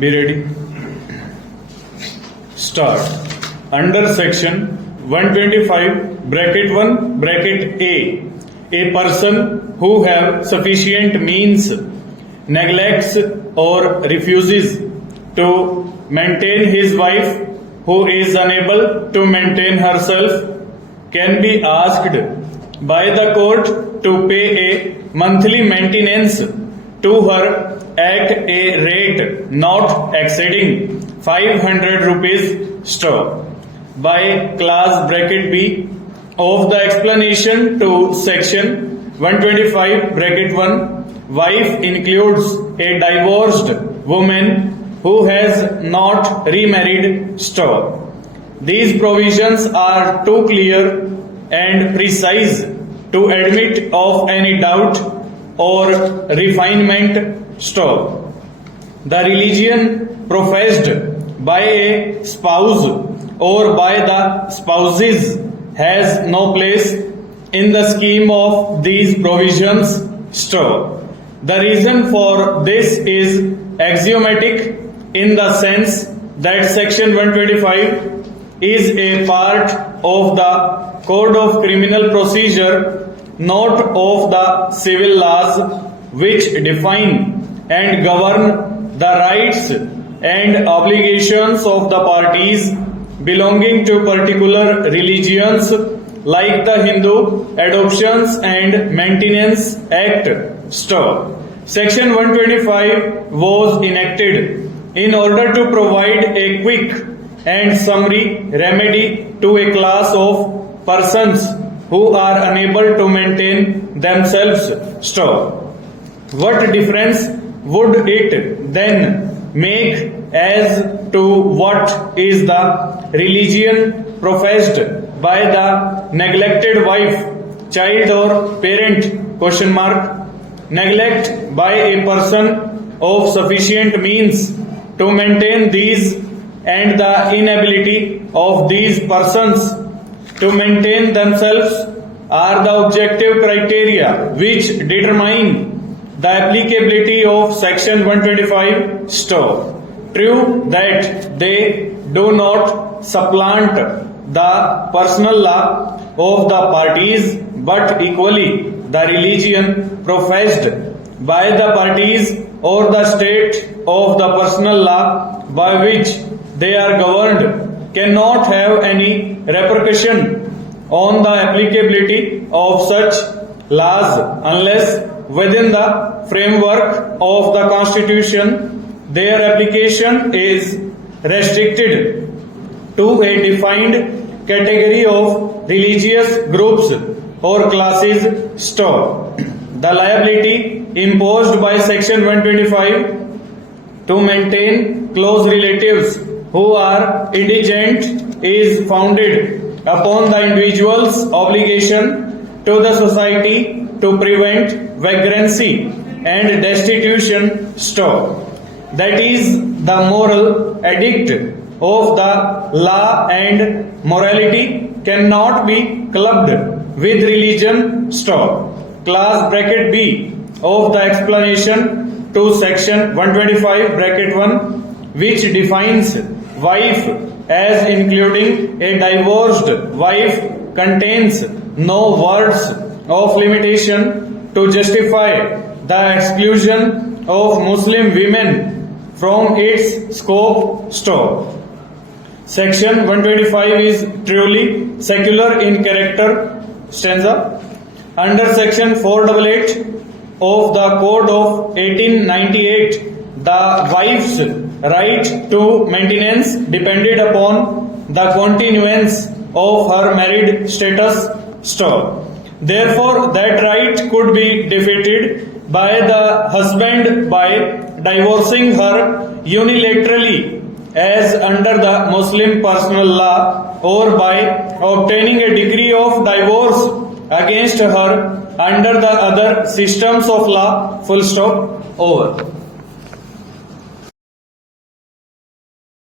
Be ready. Start. Under section 125 bracket 1 bracket a person who have sufficient means neglects or refuses to maintain his wife who is unable to maintain herself can be asked by the court to pay a monthly maintenance to her at a rate not exceeding 500 rupees store. By clause bracket B of the explanation to section 125 bracket 1, wife includes a divorced woman who has not remarried store. These provisions are too clear and precise to admit of any doubt or refinement store. The religion professed by a spouse or by the spouses has no place in the scheme of these provisions store. The reason for this is axiomatic in the sense that section 125 is a part of the Code of Criminal Procedure, not of the civil laws which define and govern the rights and obligations of the parties belonging to particular religions like the Hindu Adoptions and Maintenance Act. Section 125 was enacted in order to provide a quick and summary remedy to a class of persons who are unable to maintain themselves. What difference would it then make as to what is the religion professed by the neglected wife, child or parent? Question mark. Neglect by a person of sufficient means to maintain these and the inability of these persons to maintain themselves are the objective criteria which determine the applicability of section 125 True that they do not supplant the personal law of the parties, but equally the religion professed by the parties or the state of the personal law by which they are governed cannot have any repercussion on the applicability of such laws unless within the framework of the Constitution their application is restricted to a defined category of religious groups or classes. The liability imposed by section 125 to maintain close relatives who are indigent is founded upon the individual's obligation to the society to prevent vagrancy and destitution. That is the moral edict of the law, and morality cannot be clubbed with religion. Clause bracket B of the explanation to section 125 bracket 1, which defines wife as including a divorced wife, contains no words of limitation to justify the exclusion of Muslim women from its scope. Section 125 is truly secular in character. Under section 488 of the Code of 1898, the wife's right to maintenance depended upon the continuance of her married status. Therefore, that right could be defeated by the husband by divorcing her unilaterally as under the Muslim personal law, or by obtaining a decree of divorce against her under the other systems of law. Over.